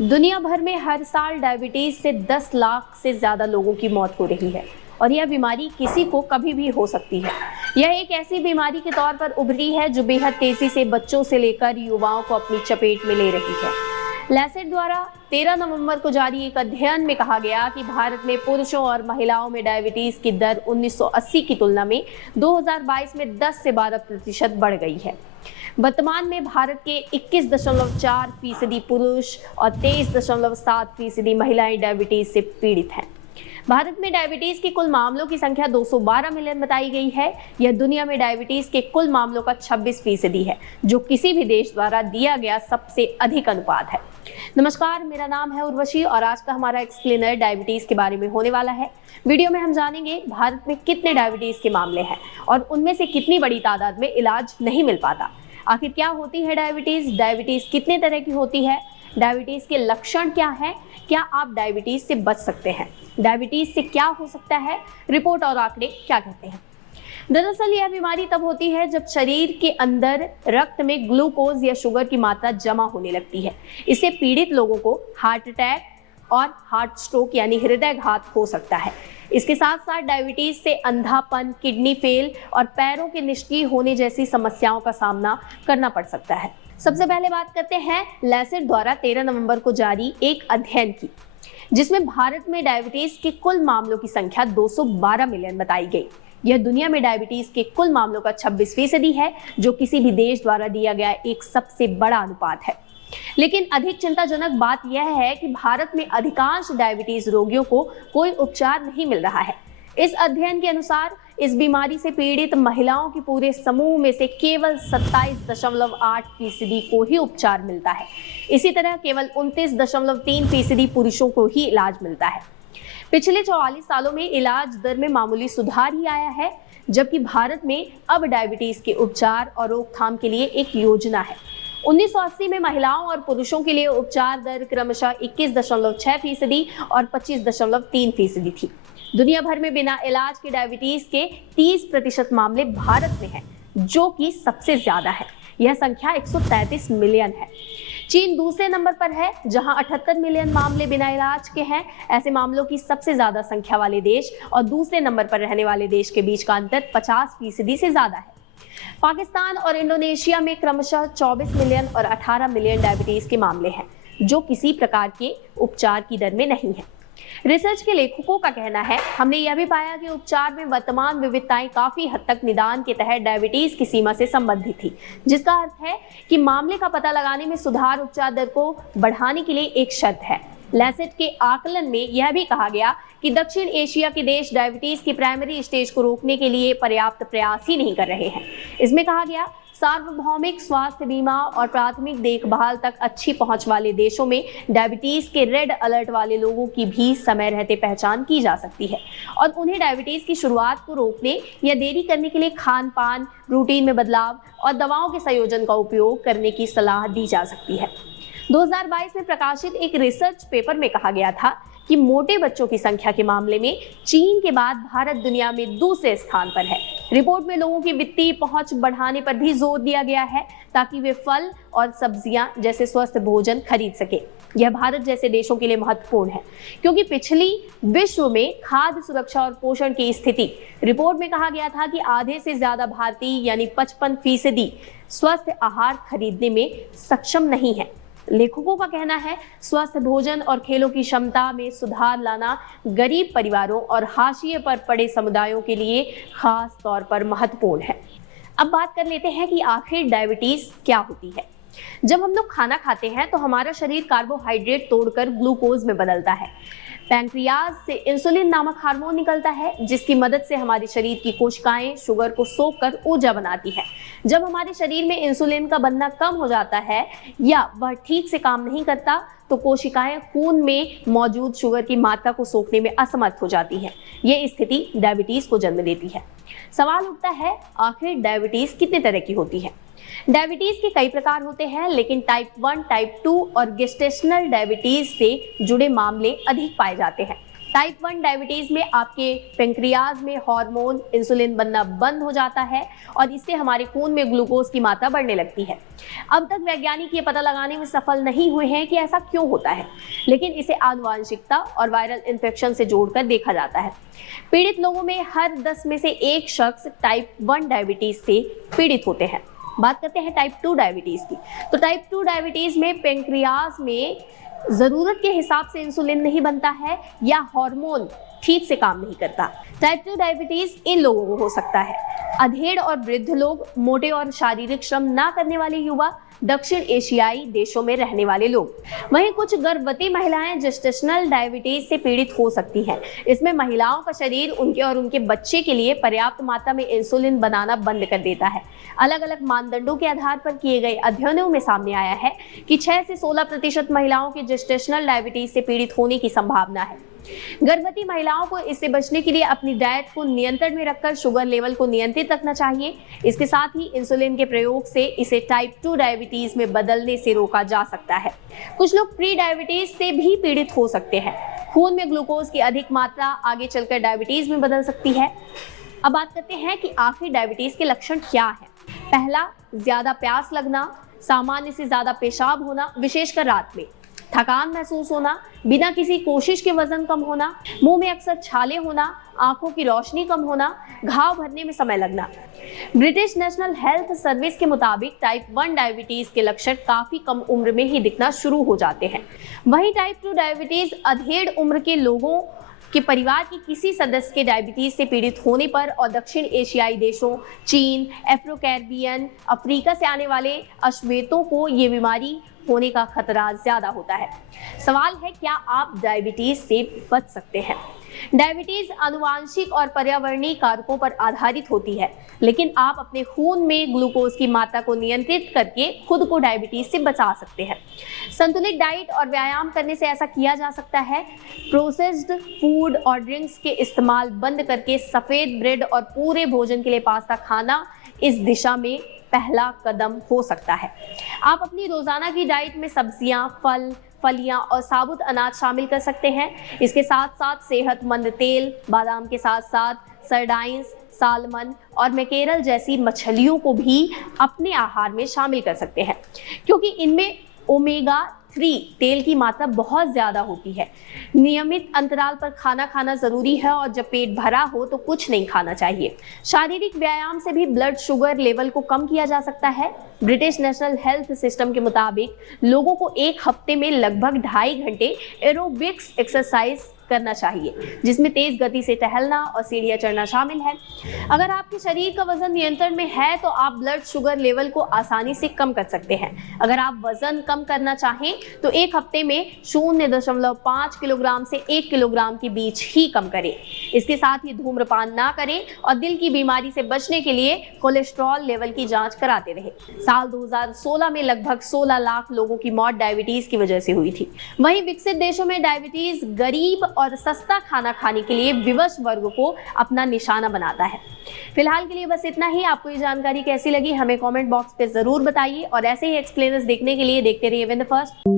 दुनिया भर में हर साल डायबिटीज से 10 लाख से ज्यादा लोगों की मौत हो रही है और यह बीमारी किसी को कभी भी हो सकती है। यह एक ऐसी बीमारी के तौर पर उभरी है जो बेहद तेजी से बच्चों से लेकर युवाओं को अपनी चपेट में ले रही है। लैसेट द्वारा 13 नवंबर को जारी एक अध्ययन में कहा गया कि भारत में पुरुषों और महिलाओं में डायबिटीज की दर 1980 की तुलना में 2022 में 10 से 12% बढ़ गई है। वर्तमान में भारत के 21.4% पुरुष और 23.7% महिलाएं डायबिटीज से पीड़ित हैं। भारत में डायबिटीज के कुल मामलों की संख्या 212 मिलियन बताई गई है। यह दुनिया में डायबिटीज के कुल मामलों का 26% है, जो किसी भी देश द्वारा दिया गया सबसे अधिक अनुपात है। नमस्कार, मेरा नाम है उर्वशी और आज का हमारा एक्सप्लेनर डायबिटीज के बारे में होने वाला है। वीडियो में हम जानेंगे भारत में कितने डायबिटीज के मामले हैं और उनमें से कितनी बड़ी तादाद में इलाज नहीं मिल पाता। आखिर क्या होती है डायबिटीज, डायबिटीज कितने तरह की होती है, डायबिटीज के लक्षण क्या है, क्या आप डायबिटीज से बच सकते हैं, डायबिटीज से क्या हो सकता है, रिपोर्ट और आंकड़े क्या कहते हैं। दरअसल यह बीमारी तब होती है जब शरीर के अंदर रक्त में ग्लूकोज या शुगर की मात्रा जमा होने लगती है। इससे पीड़ित लोगों को हार्ट अटैक और हार्ट स्ट्रोक यानी हृदयघात हो सकता है। इसके साथ साथ डायबिटीज से अंधापन, किडनी फेल और पैरों के निष्क्रिय होने जैसी समस्याओं का सामना करना पड़ सकता है। सबसे पहले बात करते हैं लैसेट द्वारा 13 नवंबर को जारी एक अध्ययन की, जिसमें भारत में डायबिटीज के कुल मामलों की संख्या 212 मिलियन बताई गई। यह दुनिया में डायबिटीज के कुल मामलों का 26% है, जो किसी भी देश द्वारा दिया गया एक सबसे बड़ा अनुपात है। लेकिन अधिक चिंताजनक बात यह है कि भारत में अधिकांश डायबिटीज रोगियों को कोई उपचार नहीं मिल रहा है। इस अध्ययन के अनुसार इस बीमारी से पीड़ित महिलाओं के पूरे समूह में से केवल 27.8% को ही उपचार मिलता है। इसी तरह केवल 29.3% पुरुषों को ही इलाज मिलता है। पिछले 44 सालों में इलाज दर में मामूली सुधार ही आया है, जबकि भारत में अब डायबिटीज के उपचार और रोकथाम के लिए एक योजना है। 1980 में महिलाओं और पुरुषों के लिए उपचार दर क्रमशः 21.6% और 25.3% थी। दुनिया भर में बिना इलाज के डायबिटीज के 30% मामले भारत में हैं, जो कि सबसे ज्यादा है। यह संख्या 133 मिलियन है। चीन दूसरे नंबर पर है, जहां 78 मिलियन मामले बिना इलाज के हैं। ऐसे मामलों की सबसे ज्यादा संख्या वाले देश और दूसरे नंबर पर रहने वाले देश के बीच का अंतर 50% से ज्यादा है। पाकिस्तान और इंडोनेशिया में क्रमशः 24 मिलियन और 18 मिलियन डायबिटीज के मामले हैं, जो किसी प्रकार के उपचार की दर में नहीं है। रिसर्च के लेखकों का कहना है, हमने यह भी पाया कि उपचार में वर्तमान विविधताएं काफी हद तक निदान के तहत डायबिटीज की सीमा से संबंधित थी, जिसका अर्थ है कि मामले का पता लगाने में सुधार उपचार दर को बढ़ाने के लिए एक शर्त है। लैसेट के आकलन में यह भी कहा गया कि दक्षिण एशिया के देश डायबिटीज की प्राइमरी स्टेज को रोकने के लिए पर्याप्त प्रयास ही नहीं कर रहे हैं। इसमें कहा गया, सार्वभौमिक स्वास्थ्य बीमा और प्राथमिक देखभाल तक अच्छी पहुंच वाले देशों में डायबिटीज के रेड अलर्ट वाले लोगों की भी समय रहते पहचान की जा सकती है और उन्हें डायबिटीज की शुरुआत को रोकने या देरी करने के लिए खान पान, रूटीन में बदलाव और दवाओं के संयोजन का उपयोग करने की सलाह दी जा सकती है। 2022 में प्रकाशित एक रिसर्च पेपर में कहा गया था कि मोटे बच्चों की संख्या के मामले में चीन के बाद भारत दुनिया में दूसरे स्थान पर है। रिपोर्ट में लोगों की वित्तीय पहुंच बढ़ाने पर भी जोर दिया गया है, ताकि वे फल और सब्जियां जैसे स्वस्थ भोजन खरीद सके। यह भारत जैसे देशों के लिए महत्वपूर्ण है, क्योंकि पिछली विश्व में खाद्य सुरक्षा और पोषण की स्थिति, रिपोर्ट में कहा गया था कि आधे से ज्यादा भारतीय यानी 55% स्वस्थ आहार खरीदने में सक्षम नहीं है। लेखकों का कहना है, स्वस्थ भोजन और खेलों की क्षमता में सुधार लाना गरीब परिवारों और हाशिए पर पड़े समुदायों के लिए खास तौर पर महत्वपूर्ण है। अब बात कर लेते हैं कि आखिर डायबिटीज क्या होती है। जब हम लोग खाना खाते हैं तो हमारा शरीर कार्बोहाइड्रेट तोड़कर ग्लूकोज में बदलता है। पैंक्रियाज से इंसुलिन नामक हार्मोन निकलता है, जिसकी मदद से हमारे शरीर की कोशिकाएं शुगर को सोखकर ऊर्जा बनाती है। जब हमारे शरीर में इंसुलिन का बनना कम हो जाता है या वह ठीक से काम नहीं करता, तो कोशिकाएं खून में मौजूद शुगर की मात्रा को सोखने में असमर्थ हो जाती हैं। ये स्थिति डायबिटीज को जन्म देती है। सवाल उठता है, आखिर डायबिटीज कितने तरह की होती है। डायबिटीज के कई प्रकार होते हैं, लेकिन टाइप 1, टाइप 2 और गेस्टेशनल डायबिटीज से जुड़े मामले अधिक पाए जाते हैं। टाइप 1 डायबिटीज में आपके पेंक्रियाज में हार्मोन इंसुलिन बनना बंद हो जाता है और इससे हमारे खून में ग्लूकोज की मात्रा बढ़ने लगती है। अब तक वैज्ञानिक ये पता लगाने में सफल नहीं हुए हैं कि ऐसा क्यों होता है, लेकिन इसे आनुवंशिकता और वायरल इन्फेक्शन से जोड़कर देखा जाता है। पीड़ित लोगों में हर 10 में से एक शख्स टाइप 1 डायबिटीज से पीड़ित होते हैं। बात करते हैं टाइप 2 डायबिटीज की। तो टाइप 2 डायबिटीज में पेंक्रियाज में जरूरत के हिसाब से इंसुलिन नहीं बनता है या हार्मोन ठीक से काम नहीं करता। टाइप 2 डायबिटीज इन लोगों को हो सकता है: अधेड़ और वृद्ध लोग, मोटे और शारीरिक श्रम ना करने वाले युवा, दक्षिण एशियाई देशों में रहने वाले लोग। वहीं कुछ गर्भवती महिलाएं जेस्टेशनल डायबिटीज से पीड़ित हो सकती हैं। इसमें महिलाओं का शरीर उनके और उनके बच्चे के लिए पर्याप्त मात्रा में इंसुलिन बनाना बंद कर देता है। अलग अलग मानदंडों के आधार पर किए गए अध्ययनों में सामने आया है कि 6 से 16% महिलाओं के जेस्टेशनल डायबिटीज से पीड़ित होने की संभावना है। गर्भवती महिलाओं को इससे बचने के लिए अपनी डाइट को नियंत्रण में रखकर शुगर लेवल को नियंत्रित रखना चाहिए। इसके साथ ही इंसुलिन के प्रयोग से इसे टाइप 2 डायबिटीज में बदलने से रोका जा सकता है। कुछ लोग प्री डायबिटीज से भी पीड़ित हो सकते हैं। खून में ग्लूकोज की अधिक मात्रा आगे चलकर डायबिटीज में बदल सकती है। अब बात करते हैं कि आखिर डायबिटीज के लक्षण क्या है। पहला, ज्यादा प्यास लगना, सामान्य से ज्यादा पेशाब होना, विशेषकर रात में, थकान महसूस होना, बिना किसी कोशिश के वजन कम होना, मुंह में अक्सर छाले होना, आंखों की रोशनी कम होना, घाव भरने में समय लगना। ब्रिटिश नेशनल हेल्थ सर्विस के मुताबिक टाइप 1 डायबिटीज के लक्षण काफी कम उम्र में ही दिखना शुरू हो जाते हैं। वहीं टाइप 2 डायबिटीज अधेड़ उम्र के लोगों कि परिवार के किसी सदस्य के डायबिटीज से पीड़ित होने पर और दक्षिण एशियाई देशों, चीन, अफ्रो कैरिबियन, अफ्रीका से आने वाले अश्वेतों को ये बीमारी होने का खतरा ज्यादा होता है। सवाल है, क्या आप डायबिटीज से बच सकते हैं? डायबिटीज आनुवांशिक और पर्यावरणीय कारकों पर आधारित होती है, लेकिन आप अपने खून में ग्लूकोज की मात्रा को नियंत्रित करके खुद को डायबिटीज से बचा सकते हैं। संतुलित डाइट और व्यायाम करने से ऐसा किया जा सकता है। प्रोसेस्ड फूड और ड्रिंक्स के इस्तेमाल बंद करके सफेद ब्रेड और पूरे भोजन के लिए पास्ता खाना इस दिशा में पहला कदम हो सकता है। आप अपनी रोजाना की डाइट में सब्जियां, फल, फलियां और साबुत अनाज शामिल कर सकते हैं। इसके साथ साथ सेहतमंद तेल, बादाम के साथ साथ सरडाइंस, सालमन और मैकेरल जैसी मछलियों को भी अपने आहार में शामिल कर सकते हैं, क्योंकि इनमें ओमेगा 3 तेल की मात्रा बहुत ज़्यादा होती है। नियमित अंतराल पर खाना खाना ज़रूरी है और जब पेट भरा हो तो कुछ नहीं खाना चाहिए। शारीरिक व्यायाम से भी ब्लड शुगर लेवल को कम किया जा सकता है। ब्रिटिश नेशनल हेल्थ सिस्टम के मुताबिक लोगों को एक हफ्ते में लगभग 2.5 घंटे एरोबिक्स एक्सरसाइज करना चाहिए, जिसमें तेज गति से टहलना और सीढ़ियां चढ़ना शामिल है। अगर आपके शरीर का वजन नियंत्रण में है तो आप ब्लड शुगर लेवल को आसानी से कम कर सकते हैं। अगर आप वजन कम करना चाहें तो एक हफ्ते में 0.5 किलोग्राम से 1 किलोग्राम के बीच ही कम करें। इसके साथ ही धूम्रपान ना करें और दिल की बीमारी से बचने के लिए कोलेस्ट्रॉल लेवल की जांच कराते रहे। साल 2016 में लगभग 16 लाख लोगों की मौत डायबिटीज की वजह से हुई थी। वहीं विकसित देशों में डायबिटीज गरीब और सस्ता खाना खाने के लिए विवश वर्ग को अपना निशाना बनाता है। फिलहाल के लिए बस इतना ही। आपको ये जानकारी कैसी लगी हमें कमेंट बॉक्स पे जरूर बताइए और ऐसे ही एक्सप्लेनर्स देखने के लिए देखते रहिए विन द फर्स्ट।